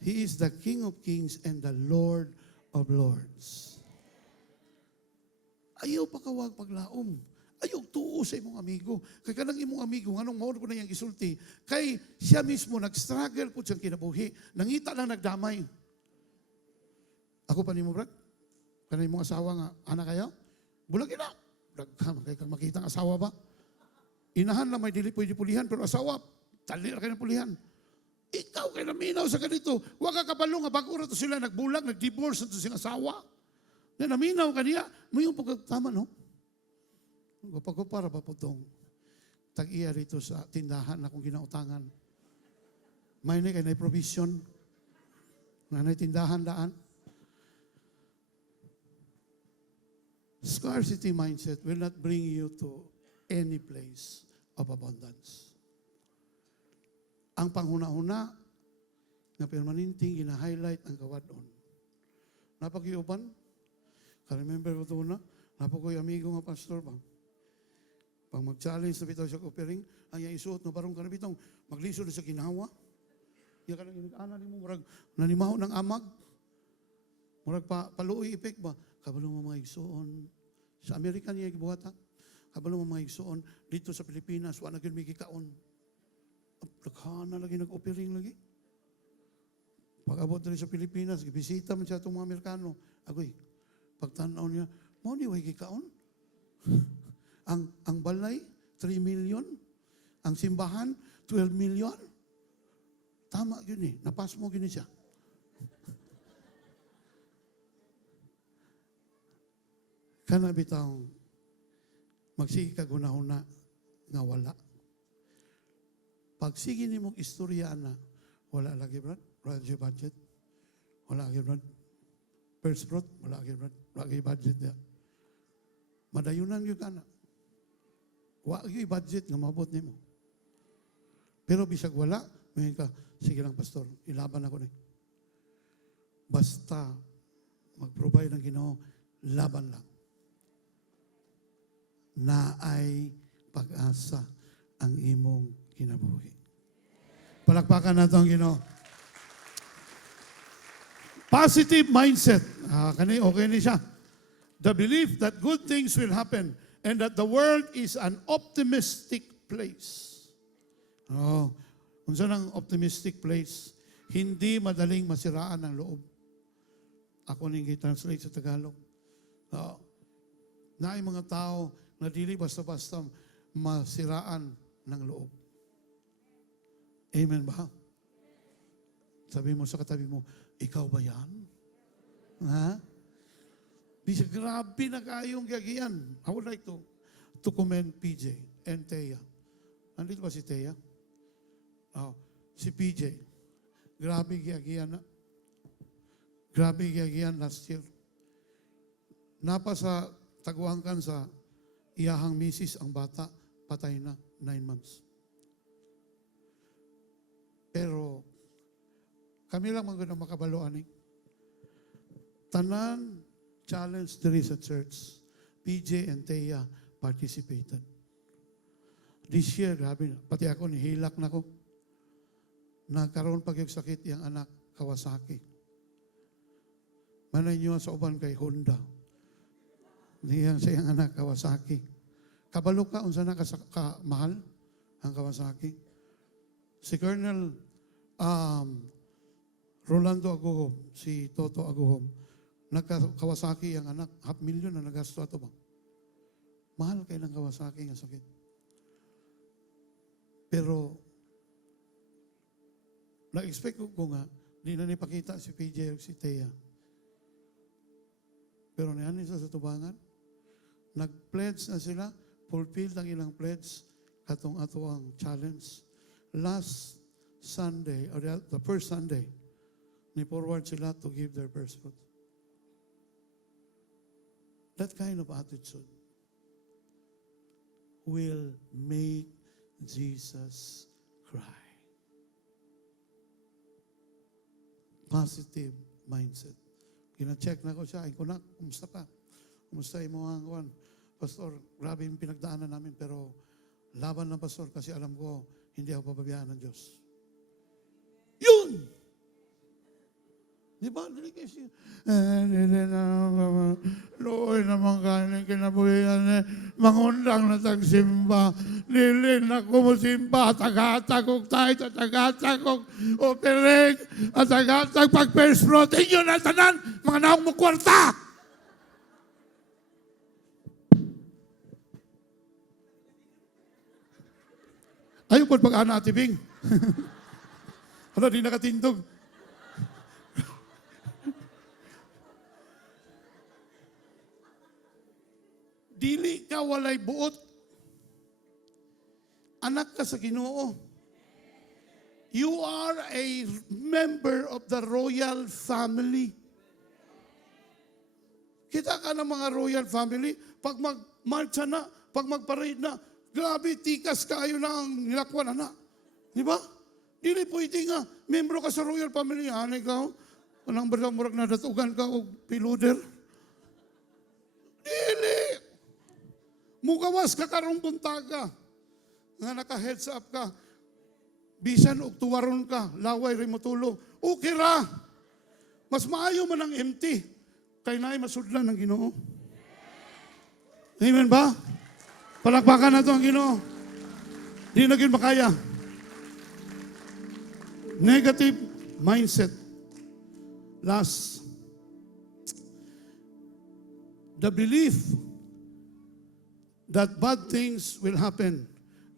He is the King of Kings and the Lord of Lords. Ayaw pa kawag paglaom. Ayaw tuo sa imong amigo. Kay kanang imong amigo, anong mawag ko na yung gisulti, kay siya mismo nag-struggle po siyang kinabuhi. Nangita lang nagdamay. Ako pa ni mo, brad? Kanang imong asawa nga, anak kayo? Bulag ina. Dagham, kay kang makita ang asawa ba? Inahan lang may dili pwede pulihan, pero asawa, tali na kayo ng pulihan. Ikaw kay naminaw sa ganito. Huwag ka kabalo nga bago to sila nagbulag, nag-divorce ito siyang asawa. Na naminaw kaniya, mo yung pagkatama, no? Gupag-gupara pa po itong tag-iya rito sa tindahan na kung ginautangan. May na kayo na provision. Na tindahan daan. Scarcity mindset will not bring you to any place of abundance. Ang panghuna-huna na permanenting gina-highlight ang kawadon. Napag-iuban, ka-remember ko ito na, napakoy amigo nga pastor ba? Pag mag-challenge sa bitaw siya offering, ang yung isuot na barong karabitong, maglisod sa ginawa. Yung ka nang inag-ana ni mo, murag nanimaho ng amag. Murag paluoy ipek ba? Kabalo mo mga igsoon. Sa Amerika niya gibuhata. Kabalo mo mga igsoon. Dito sa Pilipinas, wala na may kikaon. Naghana lagi nag-offering lagi. Pag abot rin sa Pilipinas, bisita man siya itong mga Amerikano. Agoy, pagtanaw niya, mo ni way kikaon? Ang balay, 3 million. Ang simbahan, 12 million. Tama yun eh. Napas mo yun siya. Kana bitaw, magsige ka gunahuna nga wala. Pag sige ni mong istorya na, wala lagi brad, radio budget. Wala lagi brad. First fruit, wala lagi brad. Wala lagi budget niya. Madayunan yung kana. Wala lagi budget nga mabot ni mo. Pero bisag wala, may ka, sige lang pastor, ilaban ako ni. Basta mag-provide ng Ginoo, laban lang. Na ay pag-asa ang imong kinabuhi. Palakpakan nato ang Ginoo. Positive mindset. Kani okay ni siya. The belief that good things will happen and that the world is an optimistic place. Oh, unsa nang optimistic place? Hindi madaling masiraan ang loob. Ako ning gi-translate sa Tagalog. Naay mga tao na dili basta-basta masiraan ng loob. Amen ba? Sabi mo sa katabi mo, ikaw ba yan? Ha? Bisa grabe na kayong gagian. I would like to commend PJ and Thea. Nandito ba si Thea? Oh, si PJ. Grabe gagian na. Grabe gagian last year. Napa sa taguangkan sa iyahang misis ang bata, patay na, 9 months. Pero, kami lang mga makabalo ani. Tanan challenge there is a church. PJ and Thea participated. This year, grabe, pati ako, nihilak na ko. Nagkaroon pag yung sakit yung anak, Kawasaki. Manay niyo sa uban kay Honda. Niyang sa iyang anak, Kawasaki. Kabalo ka, unsa na mahal ang Kawasaki. Si Colonel Rolando Aguhom, si Toto Aguhom, nagka-Kawasaki ang anak, 500,000 na nagasto ato ba? Mahal kayo ng Kawasaki nga sakit. Pero, na-expect ko nga, di na nipakita si PJ o si Thea. Pero niyan sa tubangan, nag-pledge na sila, fulfilled ang ilang pledge, katong ato ang challenge. Last Sunday, or the first Sunday, ni-forward sila to give their first fruit. That kind of attitude will make Jesus cry. Positive mindset. Kina-check na ko siya. Ay, kunak, kumusta ka? Kumusta yung mga kuwan? Pastor, grabe yung pinagdaanan namin, pero laban ng pastor kasi alam ko, hindi ako pababayaan ng Diyos. Yun! Di ba? Dili kasi, Lord naman kanin kinabuhian mangundang na tagsimba. Dili na kumusimba. Tagatagog tayo. Tagatagog. Opereg. At tagatag pag first fruit. Inyo na tanan. Mga naong mo kwarta. Ayaw po pag-ana atibing. Ano, di nakatindog. Dili ka walay buot. Anak ka sa Ginoo. You are a member of the royal family. Kita ka ng mga royal family, pag mag-marcha na, pag mag-parade na, grabe, tikas kayo na ang nilakwan na. Di ba? Dili pwede nga, membro ka sa royal family, hanay ka, anang murag na datugan ka o piluder. Dili! Mugawas ka karong buntaga. Nga naka-heads up ka. Bisan og tuwaron ka, laway rin motulo. Okay ra. Mas maayo man ang empty. Kay naay masudlan ng Ginoo. Amen ba? Palakpakan na ito ang Ginoo. Di na gid makaya. Negative mindset. Last. The belief that bad things will happen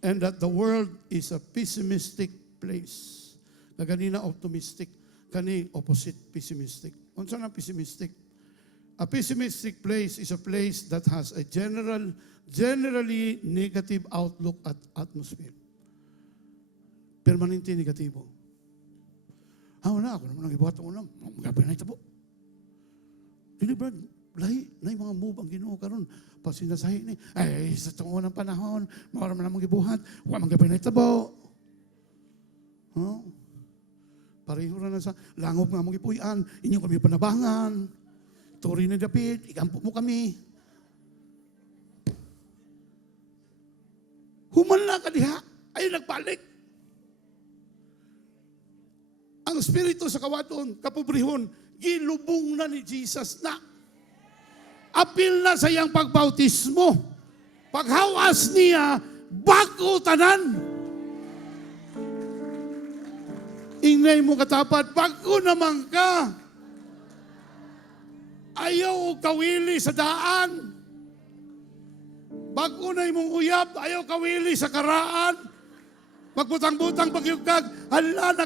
and that the world is a pessimistic place. Kaganina optimistic, kani opposite pessimistic. Unsa na pessimistic? A pessimistic place is a place that has a generally negative outlook at atmosphere. Permanente negatibo. Wala ako naman ang ibuhat ko na, magabay na ito po. Dili ba, lahi mga move ang Ginoo karon pag sinasahi ni ay sa tuon ng panahon mawala man ang gibuhat wa man gabay na itabo pareho ra na sa langop nga mong gipuy-an inyo kami panabangan turi ni David ikampo mo kami human na ka diha ay nagbalik ang espiritu sa kawaton kapobrehon gilubong na ni Jesus na apil na sa iyang pagbautismo. Paghawas niya, bago tanan. Ingay mo katapat, bago naman ka. Ayaw kawili sa daan. Bago na imong uyab, ayaw kawili sa karaan. Magbutang-butang pagyugkag, hala,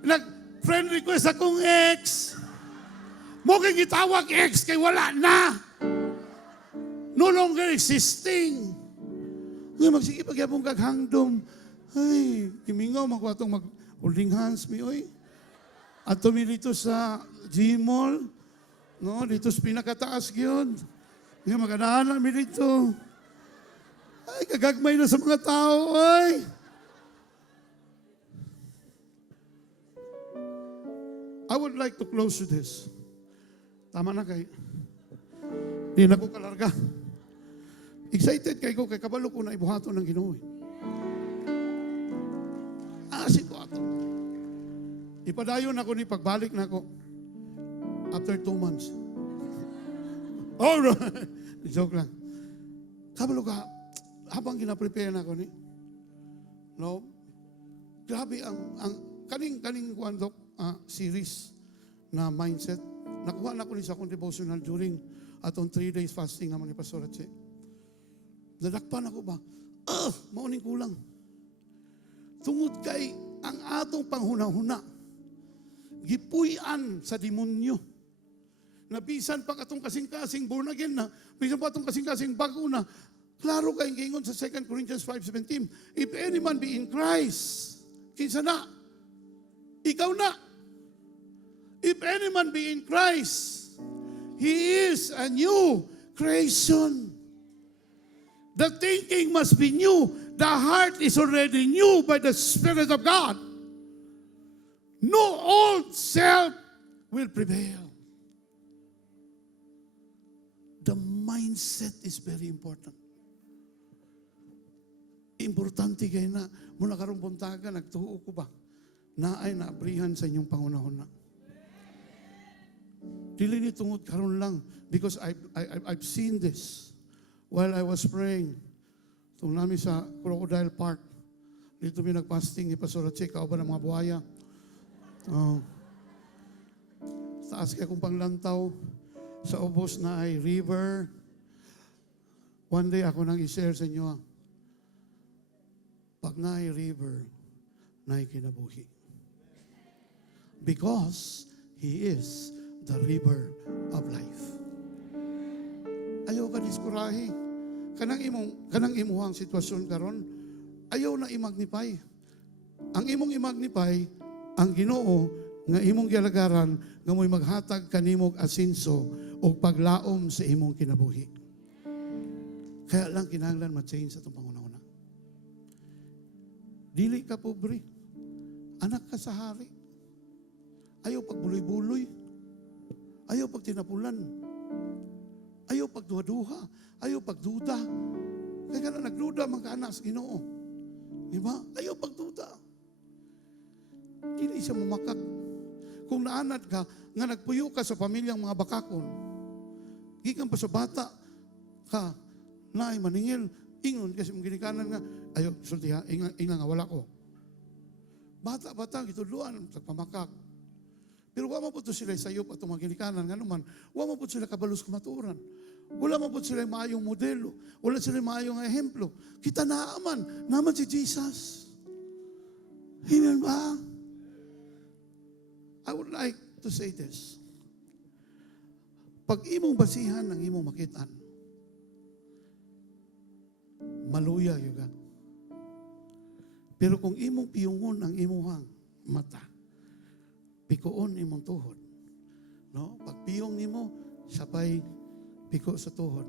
nag-friend request akong ex. Mo kay gitawag ex, kay wala na. No longer existing. Ngayon, magsige pagyabong kaghangdom. Ay, kimingaw, magwatong mag-holding hands mi, oy. At tumili dito sa G-Mall. No, dito sa pinakataas yun. Ngayon, maganahan mi dito. Ay, kagagmay na sa mga tao, ay. I would like to close with this. Tama na kay. Di na ko kalarga. Excited kay ko, kay kabalo ko na ibuhaton ng Ginoo. Ipadayon ako ni pagbalik na ako. After 2 months. Oh, no. Joke lang. Kabalo ka, habang gina-prepare na ako ni, no, grabe ang kaning kuandok series na mindset. Nakuha na ko ni sa akong devotional during atong 3 days fasting naman ni Pastor Ache. Nadakpan ako ba? Mauning kulang. Tungod kay ang atong panghuna-huna, gipuy-an sa demonyo. Nabisan pa atong kasing-kasing born again na, bisan pa atong kasing-kasing bago na, klaro kayong gingon sa 2 Corinthians 5:17, if any man be in Christ, kinsa na? Ikaw na. If any man be in Christ, he is a new creation. The thinking must be new. The heart is already new by the Spirit of God. No old self will prevail. The mindset is very important. Importante kayo na, mula karong buntaga, nagtuho ko ba? Na ay naabrihan sa inyong pangunahon na. Dili ni tungod karon lang, because I've seen this while I was praying. Tung namin sa Crocodile Park. Dito may nagpasting ni Pastor Ache, kauban ng mga buhaya. Taas kaya kong panglantaw sa ubos na ay river. One day ako nang i-share sa inyo. Pag na ay river, na ay kinabuhi. Because He is the river of life. Ayaw ka diskurahi. Kanang imuhang sitwasyon karon, ayaw na i-magnify. Ang imong i-magnify, ang Ginoo nga imong gialagaran nga mo'y maghatag kanimog asinso o paglaom sa imong kinabuhi. Kaya lang kinahanglan ma-change sa itong pangunahuna. Dili ka pobre. Anak ka sa hari. Ayaw pagbuloy-buloy. Ayaw pag tinapulan. Ayaw pagduha-duha. Ayaw pagduda. Kaya ka na nagduda mga anak sa Ginoo. Diba? Ayaw pagduda. Dili siya mamakak. Kung naanad ka, nga nagpuyo ka sa pamilyang mga bakakon, gikan pa sa bata ka, na ay maningil, ingon kasi mong ginikanan nga, ayaw, sulti ha, inga nga, wala ko. Bata-bata, gitudluan, tagpamakak. Pero wala mo po sila sayop at mga ginikanan, nga naman, wala mo po sila kabalos kamaturan. Wala mo po sila maayong modelo. Wala sila maayong ehemplo. Kita naman si Jesus. Amen ba? I would like to say this. Pag imong basihan ng imong makitaan, maluya yuga. Pero kung imong piyungon ang imuhang mata, pikuon imong tuhod. No? Pag piyong nimo, sabay piko sa tuhod,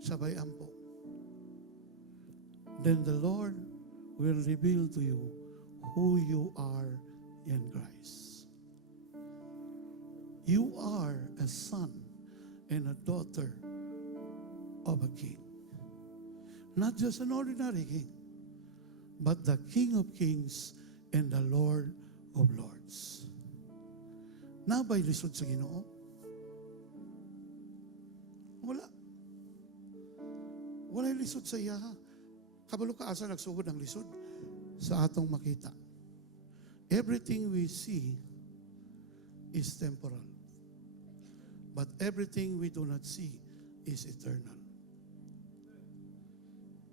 sabay ampo. Then the Lord will reveal to you who you are in Christ. You are a son and a daughter of a king. Not just an ordinary king, but the King of kings and the Lord of lords. Nabay lisod sa Ginoo? Wala. Wala lisod sa iya. Kabalo ka asa nagsugod ang lisod sa atong makita. Everything we see is temporal. But everything we do not see is eternal.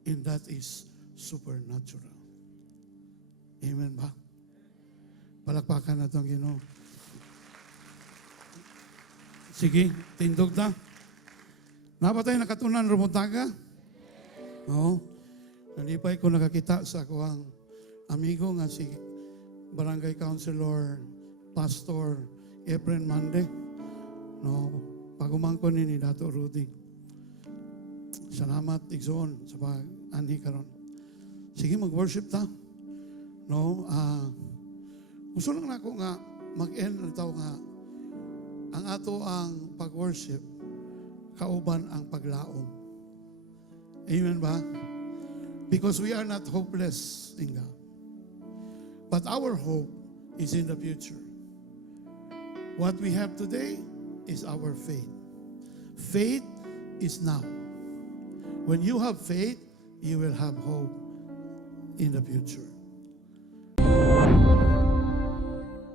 And that is supernatural. Amen ba? Palakpakan na itong Ginoo. Sige, tindog na. Napatay nakatunan rumuntaga? Oo. Nalipay ko nakakita sa akong amigo nga si Barangay Councilor, Pastor Efren Mande. No, pagumangkon ni Dato Rudy. Salamat igsoon sa pag-anhi karon. Sige, mag-worship ta. No, gusto lang nako nga mag-end na tao nga ang ato ang pag-worship kauban ang paglaom. Amen ba? Because we are not hopeless in God. But our hope is in the future. What we have today is our faith. Faith is now. When you have faith, you will have hope in the future.